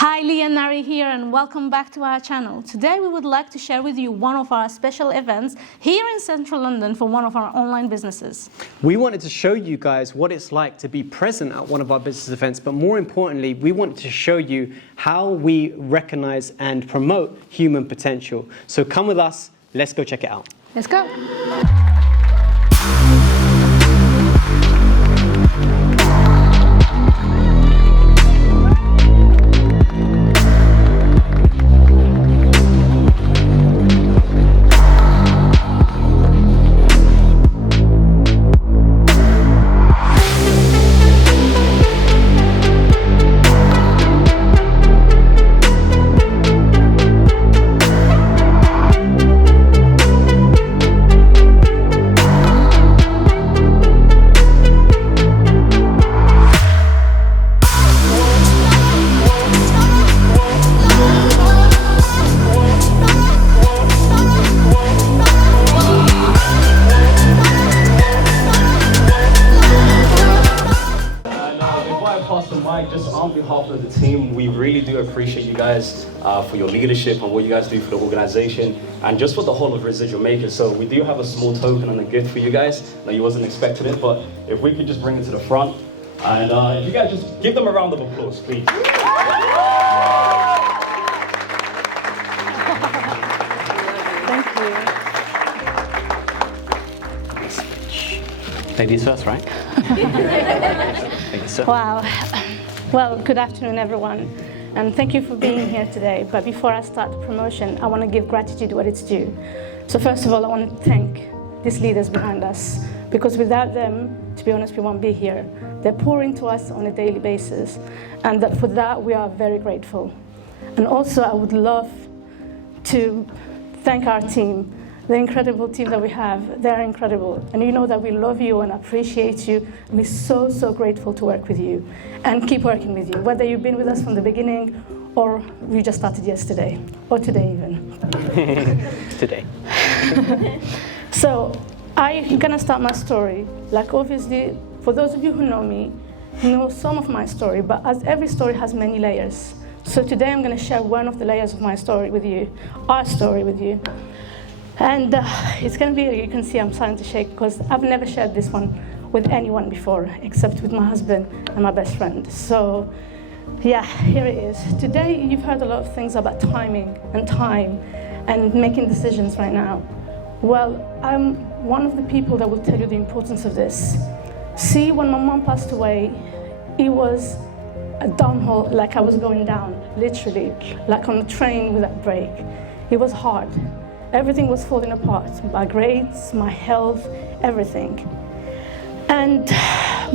Hi, Leigh and Nari here, and welcome back to our channel. Today we would like to share with you one of our special events here in central London for one of our online businesses. We wanted to show you guys what it's like to be present at one of our business events, but more importantly, we wanted to show you how we recognize and promote human potential. So come with us, let's go check it out. Let's go. Just on behalf of the team, we really do appreciate you guys for your leadership and what you guys do for the organization and just for the whole of Residual Makers. So we do have a small token and a gift for you guys. Now you wasn't expecting it, but if we could just bring it to the front and if you guys just give them a round of applause, please. Thank you. Ladies first, right? Thank you, sir. Wow. Well, good afternoon, everyone, and thank you for being here today. But before I start the promotion, I want to give gratitude what it's due. So first of all, I want to thank these leaders behind us, because without them, to be honest, we won't be here. They're pouring to us on a daily basis, and for that, we are very grateful. And also, I would love to thank our team, the incredible team that we have. They're incredible. And you know that we love you and appreciate you. And we're so, so grateful to work with you and keep working with you, whether you've been with us from the beginning or you just started yesterday or today even. Today. So I'm gonna start my story. Like obviously, for those of you who know me, you know some of my story, but as every story has many layers. So today I'm gonna share one of the layers of my story with you, our story with you. And it's going to be, you can see I'm starting to shake because I've never shared this one with anyone before, except with my husband and my best friend. So yeah, here it is. Today, you've heard a lot of things about timing and time and making decisions right now. Well, I'm one of the people that will tell you the importance of this. See, when my mom passed away, it was a downhill, like I was going down, literally, like on a train without brake. It was hard. Everything was falling apart, my grades, my health, everything. And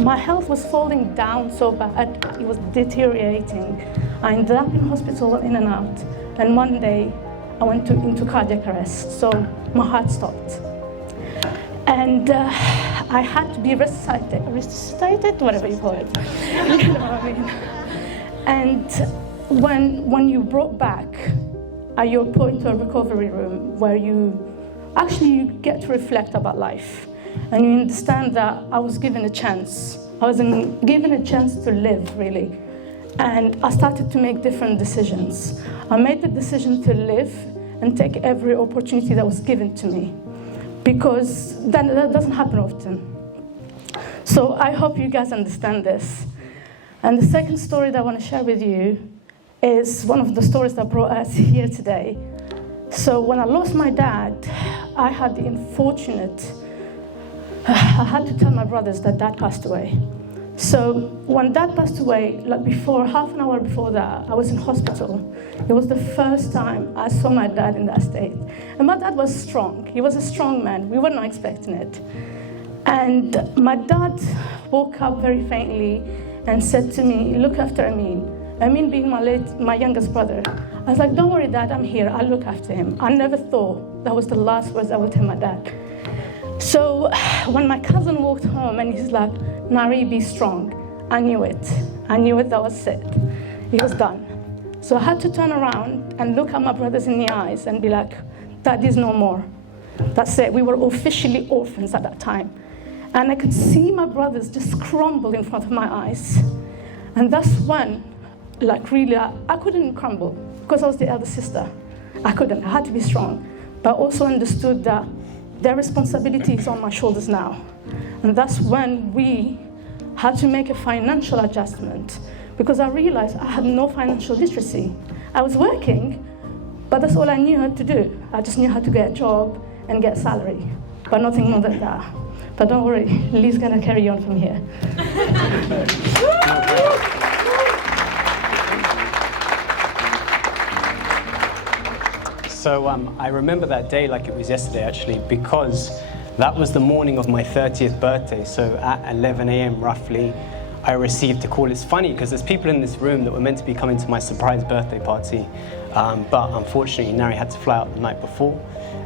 my health was falling down so bad, it was deteriorating. I ended up in hospital, in and out. And one day, I went into cardiac arrest, so my heart stopped. And I had to be resuscitated, whatever you call it. You know what I mean? And when you brought back, you're put into a recovery room where you get to reflect about life. And you understand that I was given a chance. I was given a chance to live, really. And I started to make different decisions. I made the decision to live and take every opportunity that was given to me, because that doesn't happen often. So I hope you guys understand this. And the second story that I want to share with you is one of the stories that brought us here today. So when I lost my dad, I had the unfortunate, I had to tell my brothers that dad passed away. So when dad passed away, like before, half an hour before that, I was in hospital. It was the first time I saw my dad in that state. And my dad was strong. He was a strong man. We were not expecting it. And my dad woke up very faintly and said to me, "Look after Amin." Amin being my youngest brother. I was like, "Don't worry, Dad, I'm here. I'll look after him." I never thought that was the last words I would tell my dad. So when my cousin walked home and he's like, "Nari, be strong," I knew it. I knew it, that was it. It was done. So I had to turn around and look at my brothers in the eyes and be like, "Dad is no more." That's it. We were officially orphans at that time. And I could see my brothers just crumble in front of my eyes. And that's when, like really, I couldn't crumble because I was the elder sister. I couldn't, I had to be strong. But I also understood that their responsibility is on my shoulders now. And that's when we had to make a financial adjustment, because I realized I had no financial literacy. I was working, but that's all I knew how to do. I just knew how to get a job and get a salary, but nothing more than that. But don't worry, Leigh's gonna carry on from here. So I remember that day like it was yesterday, actually, because that was the morning of my 30th birthday. So at 11 a.m. roughly, I received a call. It's funny because there's people in this room that were meant to be coming to my surprise birthday party, but unfortunately Nari had to fly out the night before.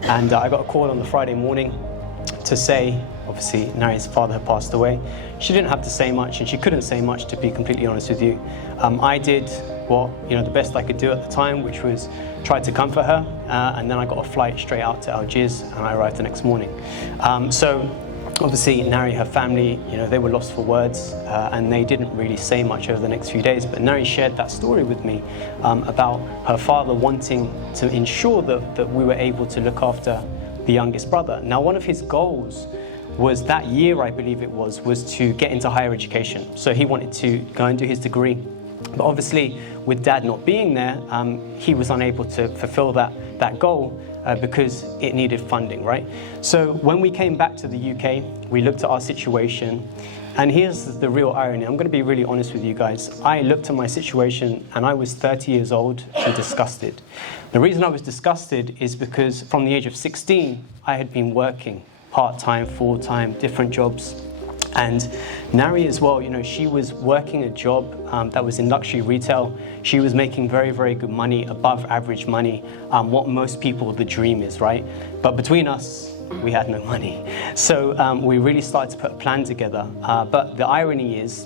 And I got a call on the Friday morning to say, obviously Nari's father had passed away. She didn't have to say much, and she couldn't say much, to be completely honest with you. I did what, the best I could do at the time, which was try to comfort her, and then I got a flight straight out to Algiers, and I arrived the next morning. So obviously Nari, her family, they were lost for words, and they didn't really say much over the next few days, but Nari shared that story with me about her father wanting to ensure that we were able to look after the youngest brother. Now, one of his goals was that year, I believe it was to get into higher education. So he wanted to go and do his degree. But obviously, with Dad not being there, he was unable to fulfill that goal because it needed funding, right? So when we came back to the UK, we looked at our situation, and here's the real irony. I'm going to be really honest with you guys. I looked at my situation, and I was 30 years old and disgusted. The reason I was disgusted is because from the age of 16, I had been working part-time, full-time, different jobs. And Nari as well, she was working a job that was in luxury retail. She was making very, very good money, above average money, what most people, the dream is, right? But between us, we had no money. So we really started to put a plan together. But the irony is,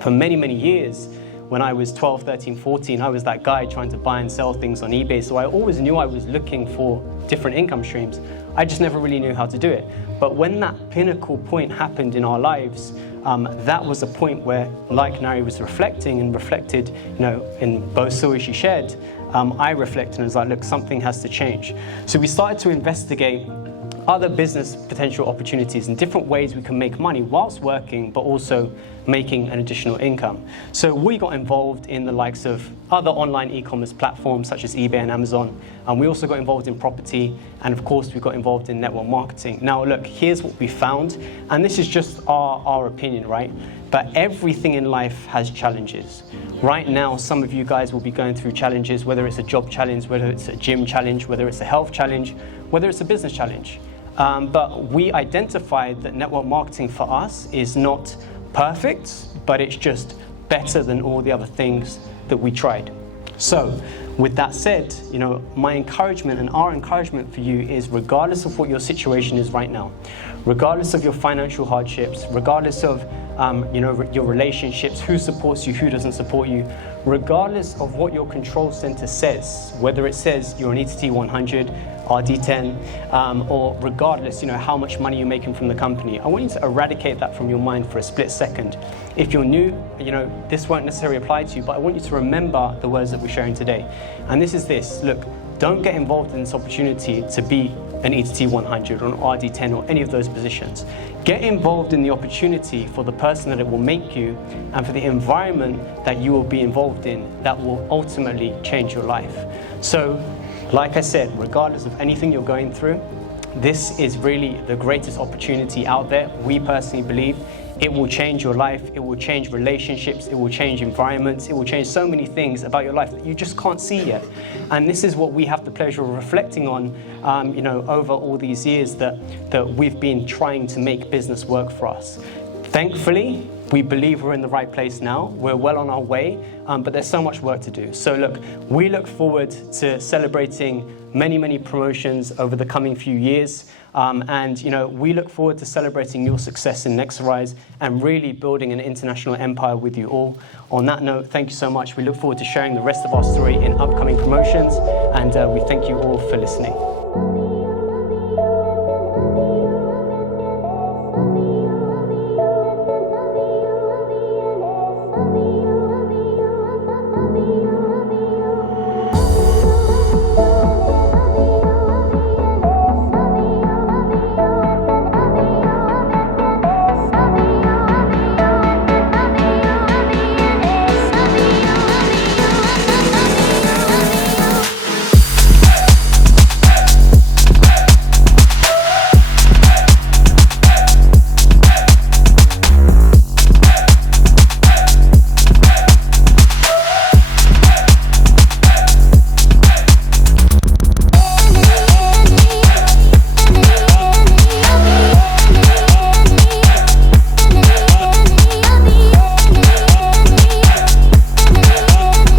for many, many years, when I was 12, 13, 14, I was that guy trying to buy and sell things on eBay. So I always knew I was looking for different income streams. I just never really knew how to do it. But when that pinnacle point happened in our lives, that was a point where, like Nari was reflecting and reflected, in both stories she shared, I reflected and was like, look, something has to change. So we started to investigate other business potential opportunities and different ways we can make money whilst working, but also making an additional income. So we got involved in the likes of other online e-commerce platforms such as eBay and Amazon. And we also got involved in property. And of course, we got involved in network marketing. Now, look, here's what we found. And this is just our opinion, right? But everything in life has challenges. Right now, some of you guys will be going through challenges, whether it's a job challenge, whether it's a gym challenge, whether it's a health challenge, whether it's a business challenge. But we identified that network marketing for us is not perfect, but it's just better than all the other things that we tried. So with that said, my encouragement and our encouragement for you is, regardless of what your situation is right now, regardless of your financial hardships, regardless of your relationships, who supports you, who doesn't support you, regardless of what your control center says, whether it says you're an ETT 100, RD10, or regardless, how much money you're making from the company, I want you to eradicate that from your mind for a split second. If you're new, this won't necessarily apply to you, but I want you to remember the words that we're sharing today. And this is this: look, don't get involved in this opportunity to be an ETT 100 or an RD10 or any of those positions. Get involved in the opportunity for the person that it will make you and for the environment that you will be involved in that will ultimately change your life. So, like I said, regardless of anything you're going through, this is really the greatest opportunity out there. We personally believe it will change your life, it will change relationships, it will change environments, it will change so many things about your life that you just can't see yet. And this is what we have the pleasure of reflecting on, over all these years that we've been trying to make business work for us. Thankfully, we believe we're in the right place now. We're well on our way, but there's so much work to do. So look, we look forward to celebrating many, many promotions over the coming few years. And we look forward to celebrating your success in NextRise and really building an international empire with you all. On that note, thank you so much. We look forward to sharing the rest of our story in upcoming promotions, and we thank you all for listening.